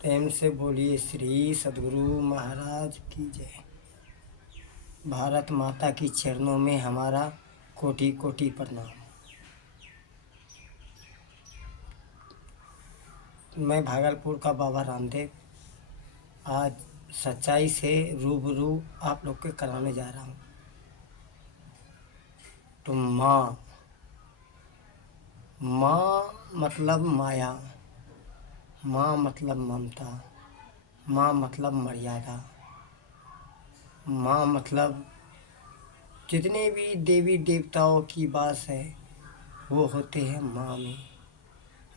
प्रेम से बोलिए श्री सद्गुरु महाराज की जय। भारत माता की चरणों में हमारा कोटि कोटि प्रणाम। मैं भागलपुर का बाबा रामदेव आज सच्चाई से रूबरू आप लोग के कराने जा रहा हूँ। तो माँ मतलब माया, माँ मतलब ममता, माँ मतलब मर्यादा, माँ मतलब जितने भी देवी देवताओं की बात है वो होते हैं माँ में।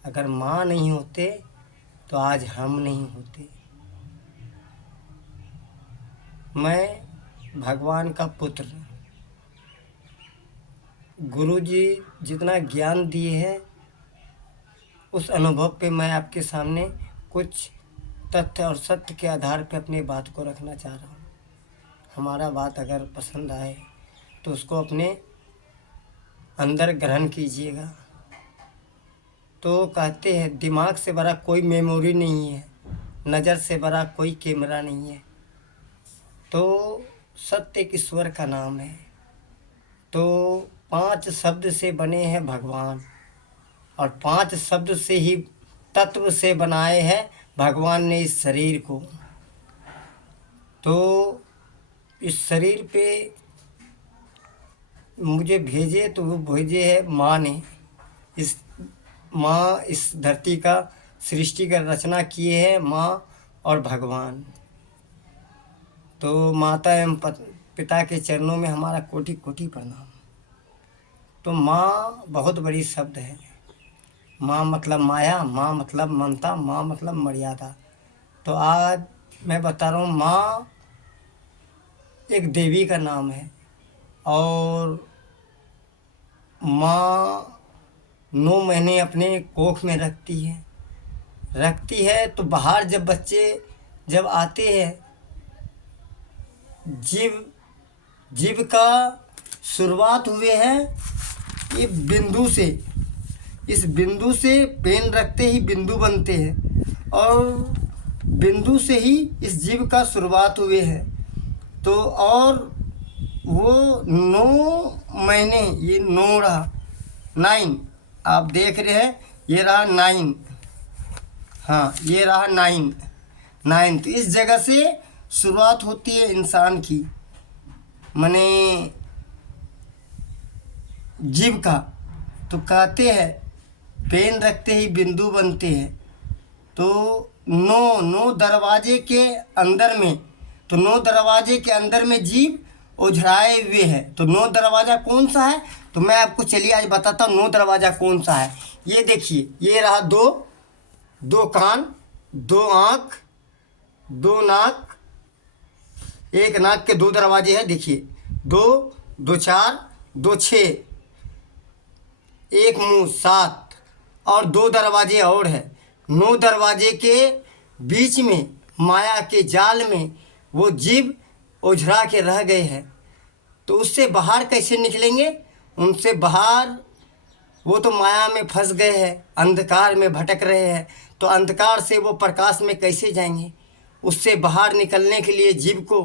अगर माँ नहीं होते तो आज हम नहीं होते। मैं भगवान का पुत्र, गुरु जी जितना ज्ञान दिए हैं उस अनुभव पे मैं आपके सामने कुछ तथ्य और सत्य के आधार पे अपनी बात को रखना चाह रहा हूँ। हमारा बात अगर पसंद आए तो उसको अपने अंदर ग्रहण कीजिएगा। तो कहते हैं दिमाग से बड़ा कोई मेमोरी नहीं है, नज़र से बड़ा कोई कैमरा नहीं है। तो सत्य एक ईश्वर का नाम है। तो 5 शब्द से बने हैं भगवान और 5 शब्द से ही तत्व से बनाए हैं भगवान ने इस शरीर को। तो इस शरीर पे मुझे भेजे तो वो भेजे है माँ ने। इस माँ इस धरती का सृष्टि का रचना किए हैं माँ और भगवान। तो माता एवं पिता के चरणों में हमारा कोटि कोटि प्रणाम। तो माँ बहुत बड़ी शब्द है। माँ मतलब माया, माँ मतलब ममता, माँ मतलब मर्यादा। तो आज मैं बता रहा हूँ माँ एक देवी का नाम है और माँ 9 महीने अपने कोख में रखती है। तो बाहर जब बच्चे जब आते हैं, जीव का शुरुआत हुए हैं ये बिंदु से। इस बिंदु से पेन रखते ही बिंदु बनते हैं और बिंदु से ही इस जीव का शुरुआत हुए हैं। तो और वो 9 महीने, ये 9 रहा 9, आप देख रहे हैं ये रहा 9, हाँ ये रहा 9। तो इस जगह से शुरुआत होती है इंसान की, माने जीव का। तो कहते हैं पेन रखते ही बिंदु बनते हैं। तो 9 दरवाजे के अंदर में, तो 9 दरवाजे के अंदर में जीव उझराए हुए है। तो 9 दरवाज़ा कौन सा है तो मैं आपको चलिए आज बताता हूँ 9 दरवाज़ा कौन सा है। ये देखिए, ये रहा 2 कान, 2 आँख, 2 नाक, एक नाक के 2 दरवाजे हैं। देखिए 2 2 4 2 6, एक मुंह 7 और 2 दरवाजे और हैं। 9 दरवाजे के बीच में माया के जाल में वो जीव उझरा के रह गए हैं। तो उससे बाहर कैसे निकलेंगे? उनसे बाहर वो तो माया में फंस गए हैं, अंधकार में भटक रहे हैं। तो अंधकार से वो प्रकाश में कैसे जाएंगे? उससे बाहर निकलने के लिए जीव को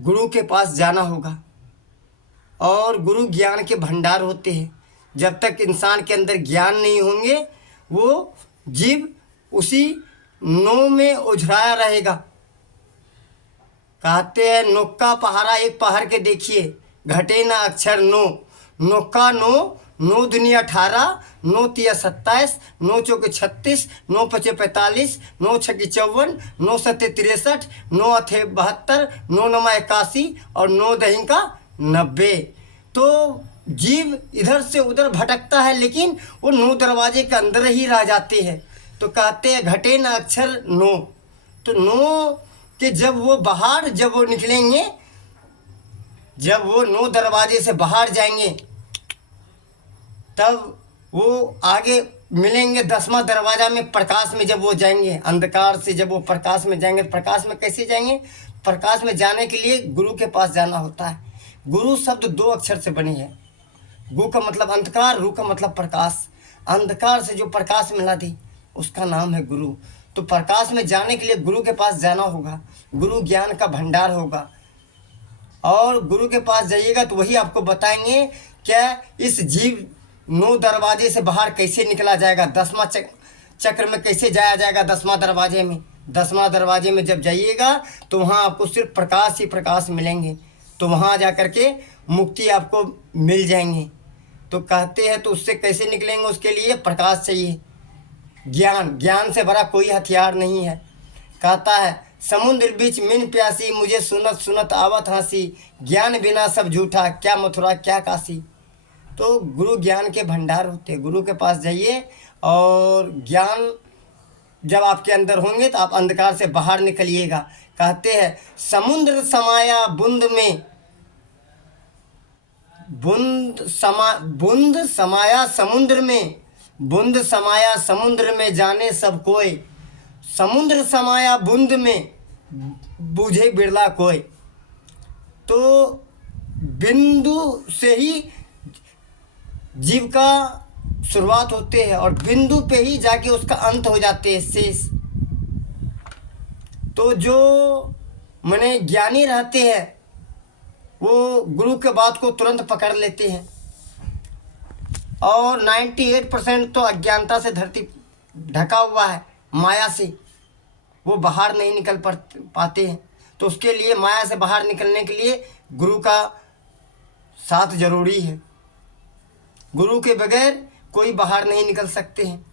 गुरु के पास जाना होगा। और गुरु ज्ञान के भंडार होते हैं। जब तक इंसान के अंदर ज्ञान नहीं होंगे वो जीव उसी 9 में उझराया रहेगा। कहते हैं नोक्का पहाड़ा एक पहाड़ के देखिए, घटे ना अक्षर 9। नोक्का 9 दूनी 18, 9 तिया 27, 9 चौके 36, 9 पचे 45, 9 छक्की 54, 9 सत्ते 63, 9 अठे 72, 9 नमा 81 और 9 दही का 90। तो जीव इधर से उधर भटकता है लेकिन वो 9 दरवाजे के अंदर ही रह जाते हैं। तो कहते हैं घटे ना अक्षर 9। तो 9 के जब वो निकलेंगे, जब वो 9 दरवाजे से बाहर जाएंगे तब वो आगे मिलेंगे 10वां दरवाज़ा में, प्रकाश में जब वो जाएंगे। अंधकार से जब वो प्रकाश में जाएंगे, प्रकाश में कैसे जाएंगे? प्रकाश में जाने के लिए गुरु के पास जाना होता है। गुरु शब्द 2 अक्षर से बनी है। गु का मतलब अंधकार, रू का मतलब प्रकाश। अंधकार से जो प्रकाश मिला दी उसका नाम है गुरु। तो प्रकाश में जाने के लिए गुरु के पास जाना होगा। गुरु ज्ञान का भंडार होगा और गुरु के पास जाइएगा तो वही आपको बताएंगे क्या इस जीव 9 दरवाजे से बाहर कैसे निकला जाएगा, 10वां चक्र में कैसे जाया जाएगा। 10वां दरवाजे में, 10वां दरवाजे में जब जाइएगा तो वहाँ आपको सिर्फ प्रकाश ही प्रकाश मिलेंगे। तो वहाँ जा कर के मुक्ति आपको मिल जाएंगे। तो कहते हैं तो उससे कैसे निकलेंगे, उसके लिए प्रकाश चाहिए, ज्ञान। ज्ञान से बड़ा कोई हथियार नहीं है। कहता है समुद्र बीच मिन प्यासी, मुझे सुनत सुनत आवत हंसी, ज्ञान बिना सब झूठा, क्या मथुरा क्या काशी। तो गुरु ज्ञान के भंडार होते हैं। गुरु के पास जाइए और ज्ञान जब आपके अंदर होंगे तो आप अंधकार से बाहर निकलिएगा। कहते हैं समुद्र समाया बूंद में, बूंद समाया समुद्र में, बूंद समाया समुद्र में जाने सब कोई, समुद्र समाया बूंद में बूझे बिरला कोई। तो बिंदु से ही जीव का शुरुआत होते हैं और बिंदु पे ही जाके उसका अंत हो जाते हैं, शेष। तो जो माने ज्ञानी रहते हैं वो गुरु के बात को तुरंत पकड़ लेते हैं और 98% तो अज्ञानता से धरती ढका हुआ है, माया से वो बाहर नहीं निकल पाते हैं। तो उसके लिए माया से बाहर निकलने के लिए गुरु का साथ जरूरी है। गुरु के बगैर कोई बाहर नहीं निकल सकते हैं।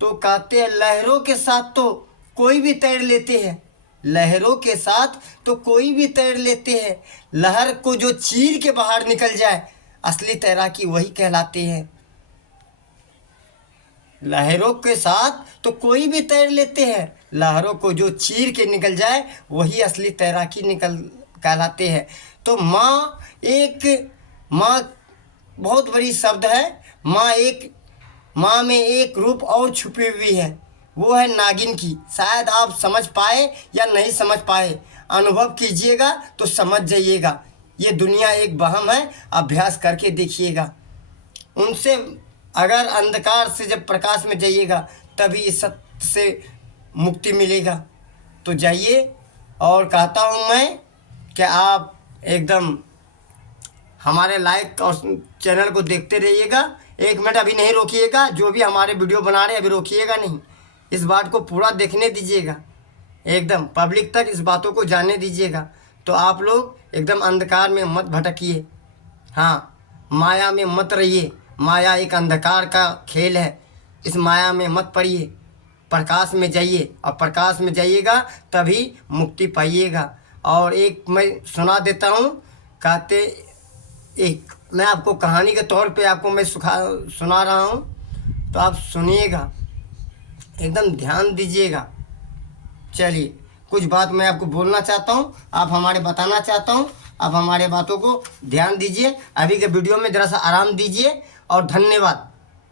तो कहते हैं लहरों के साथ तो कोई भी तैर लेते हैं, लहरों के साथ तो कोई भी तैर लेते हैं, लहर को जो चीर के बाहर निकल जाए असली तैराकी वही कहलाते हैं। लहरों के साथ तो कोई भी तैर लेते हैं, लहरों को जो चीर के निकल जाए वही असली तैराकी कहलाते हैं। तो माँ बहुत बड़ी शब्द है। माँ में एक रूप और छुपी हुई है, वो है नागिन की। शायद आप समझ पाए या नहीं समझ पाए, अनुभव कीजिएगा तो समझ जाइएगा। ये दुनिया एक वहम है, अभ्यास करके देखिएगा। उनसे अगर अंधकार से जब प्रकाश में जाइएगा तभी इस सत्य से मुक्ति मिलेगा। तो जाइए और कहता हूँ मैं कि आप एकदम हमारे लाइक और चैनल को देखते रहिएगा। 1 मिनट अभी नहीं रोकिएगा, जो भी हमारे वीडियो बना रहे हैं अभी रोकिएगा नहीं, इस बात को पूरा देखने दीजिएगा, एकदम पब्लिक तक इस बातों को जानने दीजिएगा। तो आप लोग एकदम अंधकार में मत भटकिए, हाँ, माया में मत रहिए। माया एक अंधकार का खेल है, इस माया में मत पड़िए, प्रकाश में जाइए और प्रकाश में जाइएगा तभी मुक्ति पाइएगा। और एक मैं सुना देता हूँ, कहते एक मैं आपको कहानी के तौर पे आपको मैं सुना रहा हूँ, तो आप सुनिएगा, एकदम ध्यान दीजिएगा। चलिए, कुछ बात मैं आपको बोलना चाहता हूँ, आप हमारे बताना चाहता हूँ, आप हमारे बातों को ध्यान दीजिए। अभी के वीडियो में ज़रा सा आराम दीजिए और धन्यवाद।